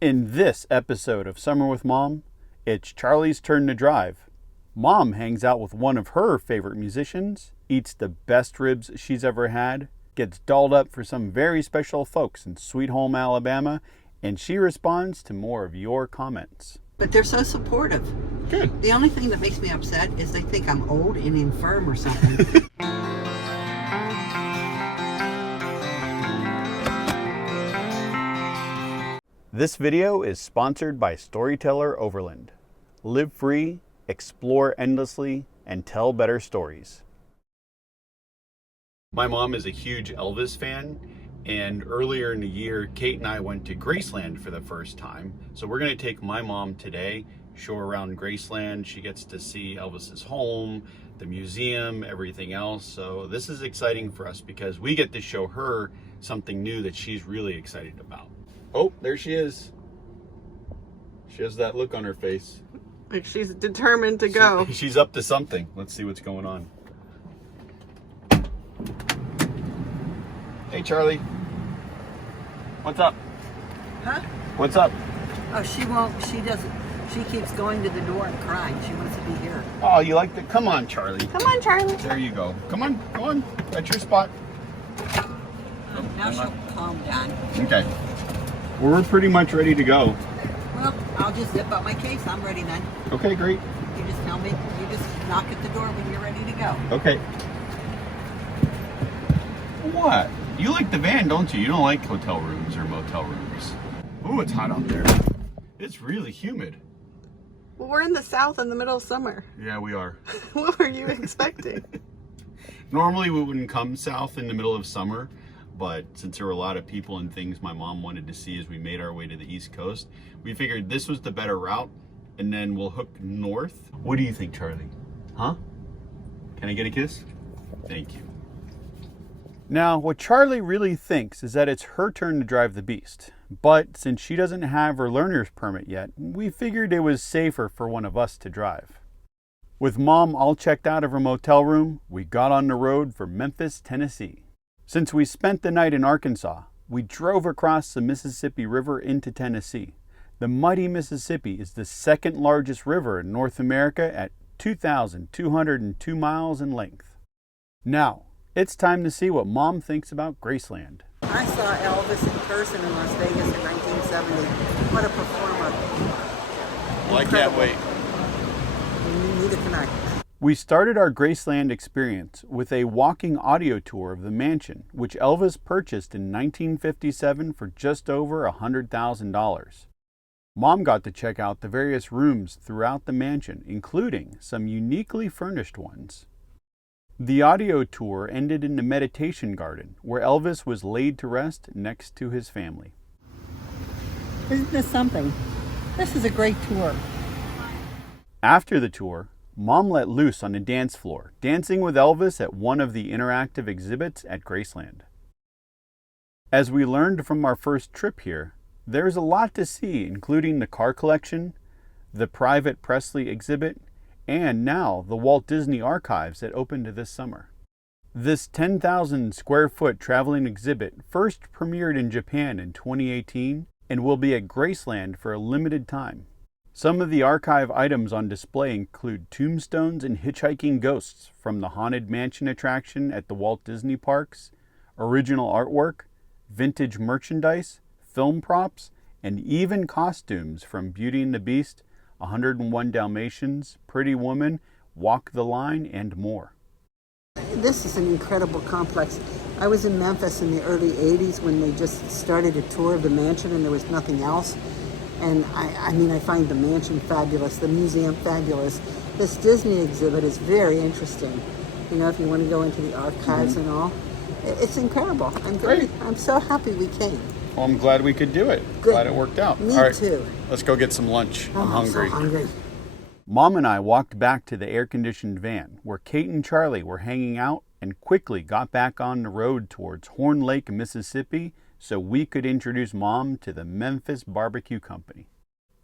In this episode of Summer with Mom, it's Charley's turn to drive. Mom hangs out with one of her favorite musicians, eats the best ribs she's ever had, gets dolled up for some very special folks in Sweet Home, Alabama, and she responds to more of your comments. But they're so supportive. Good. The only thing that makes me upset is they think I'm old and infirm or something. This video is sponsored by Storyteller Overland. Live free, explore endlessly, and tell better stories. My mom is a huge Elvis fan, and earlier in the year, Kate and I went to Graceland for the first time. So we're gonna take my mom today, show her around Graceland. She gets to see Elvis's home, the museum, everything else. So this is exciting for us because we get to show her something new that she's really excited about. Oh, there she is. She has that look on her face. Like she's determined to go. She's up to something. Let's see what's going on. Hey, Charlie. What's up? Huh? What's up? Oh, she doesn't. She keeps going to the door and crying. She wants to be here. Oh, you like the... Come on, Charlie. Come on, Charlie. There you go. Come on. That's your spot. Now she'll calm down. Okay. Well, we're pretty much ready to go. Well, I'll just zip up my case. I'm ready then. Okay, great. You just tell me. You just knock at the door when you're ready to go. Okay. What? You like the van, don't you? You don't like hotel rooms or motel rooms. Ooh, it's hot out there. It's really humid. Well, we're in the South in the middle of summer. Yeah, we are. What were you expecting? Normally we wouldn't come south in the middle of summer, but since there were a lot of people and things my mom wanted to see as we made our way to the East Coast, we figured this was the better route, and then we'll hook north. What do you think, Charlie? Huh? Can I get a kiss? Thank you. Now, what Charlie really thinks is that it's her turn to drive the Beast. But since she doesn't have her learner's permit yet, we figured it was safer for one of us to drive. With Mom all checked out of her motel room, we got on the road for Memphis, Tennessee. Since we spent the night in Arkansas, we drove across the Mississippi River into Tennessee. The mighty Mississippi is the second largest river in North America at 2,202 miles in length. Now, it's time to see what Mom thinks about Graceland. I saw Elvis in person in Las Vegas in 1970. What a performer. Well, I can't wait. Neither can I. We started our Graceland experience with a walking audio tour of the mansion, which Elvis purchased in 1957 for just over $100,000. Mom got to check out the various rooms throughout the mansion, including some uniquely furnished ones. The audio tour ended in the meditation garden, where Elvis was laid to rest next to his family. Isn't this something? This is a great tour. After the tour, Mom let loose on the dance floor, dancing with Elvis at one of the interactive exhibits at Graceland. As we learned from our first trip here, there's a lot to see, including the car collection, the private Presley exhibit, and now the Walt Disney Archives that opened this summer. This 10,000 square foot traveling exhibit first premiered in Japan in 2018 and will be at Graceland for a limited time. Some of the archive items on display include tombstones and hitchhiking ghosts from the Haunted Mansion attraction at the Walt Disney Parks, original artwork, vintage merchandise, film props, and even costumes from Beauty and the Beast, 101 Dalmatians, Pretty Woman, Walk the Line, and more. This is an incredible complex. I was in Memphis in the early 80s when they just started a tour of the mansion and there was nothing else. And I find the mansion fabulous, the museum fabulous. This Disney exhibit is very interesting. You know, if you want to go into the archives and all. It's incredible. I'm so happy we came. Well, I'm glad we could do it. Good. Glad it worked out. Me All right, too. let's go get some lunch. I'm hungry. So hungry. Mom and I walked back to the air-conditioned van where Kate and Charlie were hanging out and quickly got back on the road towards Horn Lake, Mississippi so we could introduce Mom to the Memphis BBQ Company.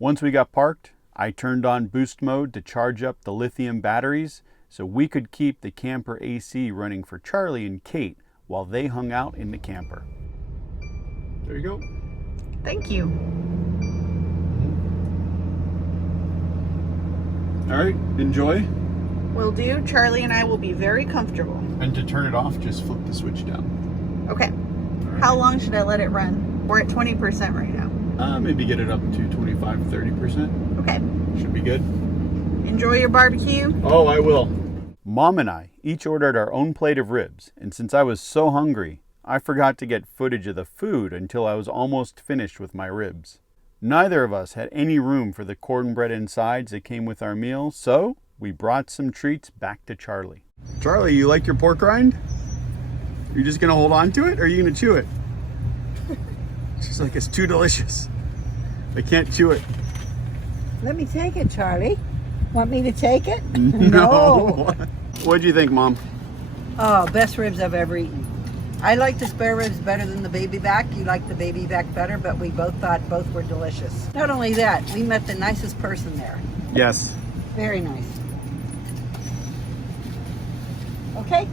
Once we got parked, I turned on boost mode to charge up the lithium batteries so we could keep the camper AC running for Charlie and Kate while they hung out in the camper. There you go. Thank you. All right, enjoy. Will do. Charlie and I will be very comfortable. And to turn it off, just flip the switch down. Okay. How long should I let it run? We're at 20% right now. Maybe get it up to 25, 30%. Okay. Should be good. Enjoy your barbecue. Oh, I will. Mom and I each ordered our own plate of ribs, and since I was so hungry, I forgot to get footage of the food until I was almost finished with my ribs. Neither of us had any room for the cornbread and sides that came with our meal, so we brought some treats back to Charlie. Charlie, you like your pork rind? You're just gonna hold on to it, or are you gonna chew it? She's like, it's too delicious. I can't chew it. Let me take it, Charlie. Want me to take it? No. What'd you think, Mom? Oh, best ribs I've ever eaten. I like the spare ribs better than the baby back. You like the baby back better, but we both thought both were delicious. Not only that, we met the nicest person there. Yes. Very nice. Okay.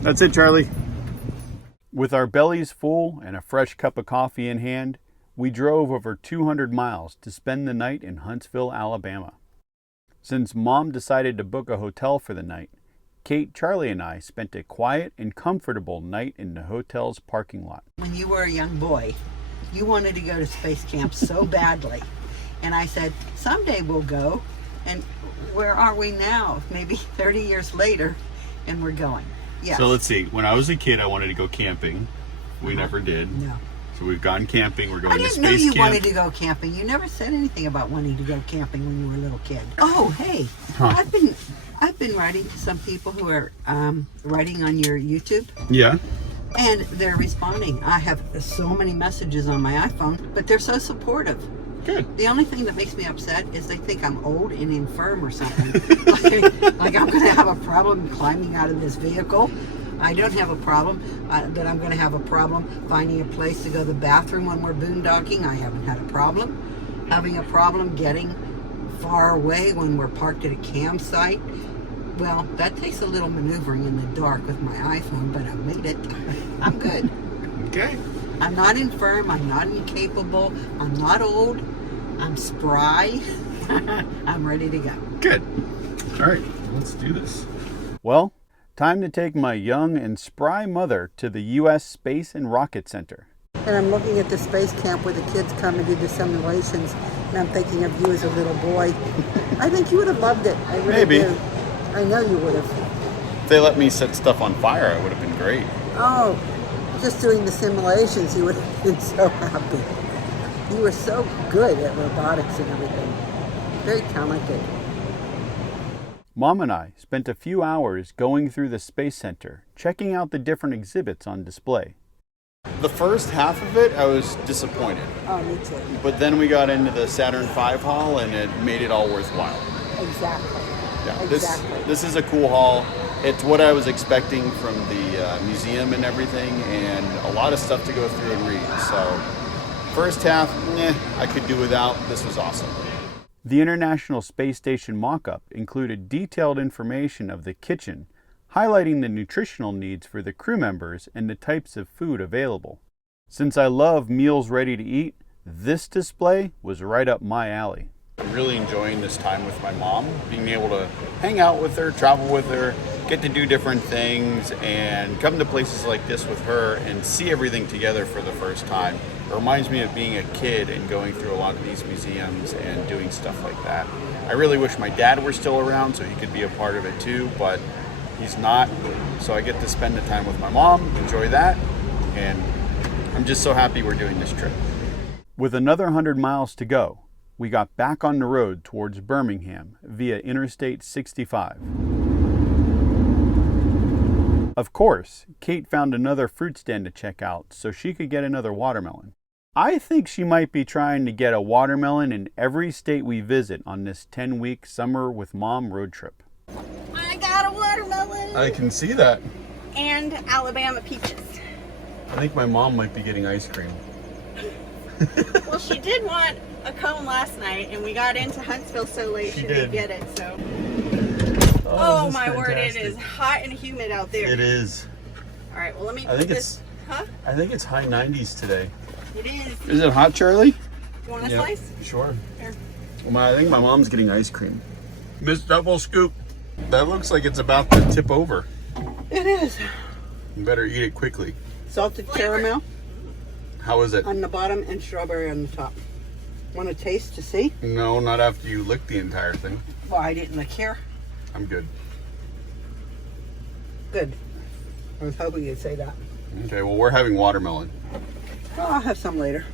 That's it, Charlie. With our bellies full and a fresh cup of coffee in hand, we drove over 200 miles to spend the night in Huntsville, Alabama. Since Mom decided to book a hotel for the night, Kate, Charlie, and I spent a quiet and comfortable night in the hotel's parking lot. When you were a young boy, you wanted to go to space camp so badly. And I said, someday we'll go. And where are we now? Maybe 30 years later, and we're going. Yes. So let's see. When I was a kid, I wanted to go camping. We never did. No. So we've gone camping. We're going I to didn't space know you camp. wanted to go camping. You never said anything about wanting to go camping when you were a little kid. Oh, hey, Huh. I've been writing to some people who are writing on your YouTube, Yeah. and they're responding. I have so many messages on my iPhone, but they're so supportive. Good. The only thing that makes me upset is they think I'm old and infirm or something. like I'm going to have a problem climbing out of this vehicle. I don't have a problem, but I'm going to have a problem finding a place to go to the bathroom when we're boondocking. I haven't had a problem. Having a problem getting far away when we're parked at a campsite. Well, that takes a little maneuvering in the dark with my iPhone, but I made it. I'm good. Okay. I'm not infirm. I'm not incapable. I'm not old. I'm spry. I'm ready to go. Good. All right. Let's do this. Well, time to take my young and spry mother to the U.S. Space and Rocket Center. And I'm looking at the space camp where the kids come and do the simulations, and I'm thinking of you as a little boy. I think you would have loved it. I really Maybe. do. I know you would have. If they let me set stuff on fire, it would have been great. Oh, just doing the simulations, you would have been so happy. You were so good at robotics and everything. Very talented. Mom and I spent a few hours going through the Space Center, checking out the different exhibits on display. The first half of it, I was disappointed. Oh, me too. But then we got into the Saturn V hall, and it made it all worthwhile. Exactly. Yeah, Exactly. This is a cool hall. It's what I was expecting from the museum and everything, and a lot of stuff to go through and read. So, first half, I could do without. This was awesome. The International Space Station mock-up included detailed information of the kitchen, highlighting the nutritional needs for the crew members and the types of food available. Since I love meals ready to eat, this display was right up my alley. I'm really enjoying this time with my mom, being able to hang out with her, travel with her, get to do different things, and come to places like this with her and see everything together for the first time. It reminds me of being a kid and going through a lot of these museums and doing stuff like that. I really wish my dad were still around so he could be a part of it too, but he's not. So I get to spend the time with my mom, enjoy that, and I'm just so happy we're doing this trip. With another 100 miles to go, we got back on the road towards Birmingham via Interstate 65. Of course, Kate found another fruit stand to check out so she could get another watermelon. I think she might be trying to get a watermelon in every state we visit on this 10-week Summer with Mom road trip. I got a watermelon. I can see that. And Alabama peaches. I think my mom might be getting ice cream. Well, she did want a cone last night, and we got into Huntsville so late she didn't get it, so. Oh my word, it is hot and humid out there. It is. All right, well, let me I put think this. it's. I think it's high 90s today. It is. Is it hot, Charlie? You want a slice? Sure. Here. Well, I think my mom's getting ice cream. Miss Double Scoop. That looks like it's about to tip over. It is. You better eat it quickly. Salted caramel How is it? on the bottom and strawberry on the top. Want to taste to see? No, not after you lick the entire thing. Well, I didn't look here. I'm good. Good. I was hoping you'd say that. Okay, well, we're having watermelon. Oh, I'll have some later.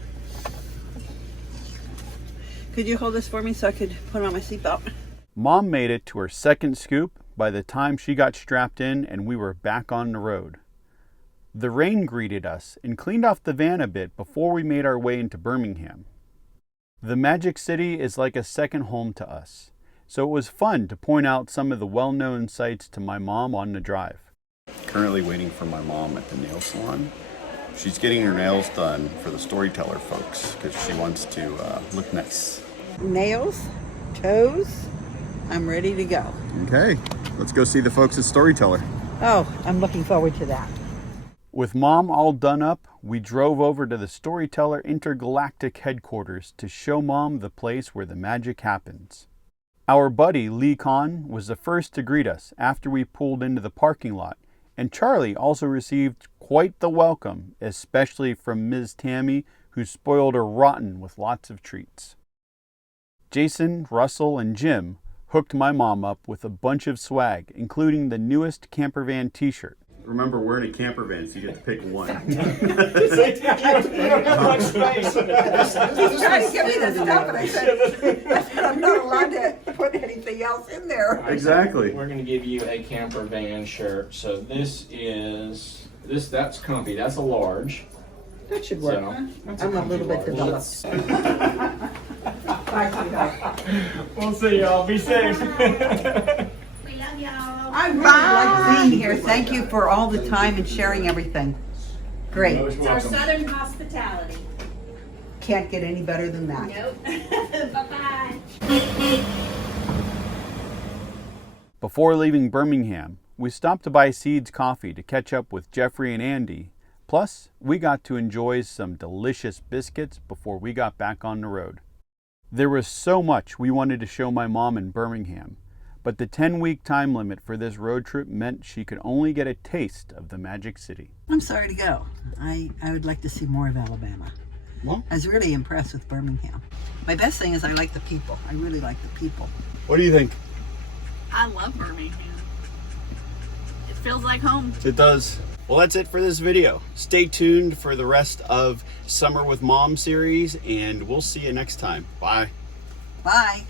Could you hold this for me so I could put on my seatbelt? Mom made it to her second scoop by the time she got strapped in and we were back on the road. The rain greeted us and cleaned off the van a bit before we made our way into Birmingham. The Magic City is like a second home to us, so it was fun to point out some of the well-known sights to my mom on the drive. Currently waiting for my mom at the nail salon. She's getting her nails done for the Storyteller folks because she wants to look nice. Nails, toes, I'm ready to go. Okay, let's go see the folks at Storyteller. Oh, I'm looking forward to that. With Mom all done up, we drove over to the Storyteller Intergalactic headquarters to show Mom the place where the magic happens. Our buddy Lee Kahn was the first to greet us after we pulled into the parking lot, and Charley also received quite the welcome, especially from Ms. Tammy, who spoiled her rotten with lots of treats. Jason, Russell, and Jim hooked my mom up with a bunch of swag, including the newest camper van t-shirt. Remember, we're in a camper van, so you get to pick one. He's trying to give me the stuff, and I said I'm not allowed to put anything else in there. Exactly. We're going to give you a camper van shirt. So that's comfy. That's a large. That should work. So, I'm a little bit developed. Bye, sweetheart. We'll see y'all. Be safe. We love y'all. I really like being here. Thank you for all the time and sharing everything. Great. It's our Southern hospitality. Can't get any better than that. Nope. Bye-bye. Before leaving Birmingham, we stopped to buy Seeds Coffee to catch up with Jeffrey and Andy. Plus, we got to enjoy some delicious biscuits before we got back on the road. There was so much we wanted to show my mom in Birmingham, but the 10-week time limit for this road trip meant she could only get a taste of the Magic City. I'm sorry to go. I would like to see more of Alabama. Well, I was really impressed with Birmingham. My best thing is I like the people. I really like the people. what do you think? I love Birmingham. It feels like home. It does. Well, that's it for this video. Stay tuned for the rest of Summer with Mom series, and we'll see you next time. Bye. Bye.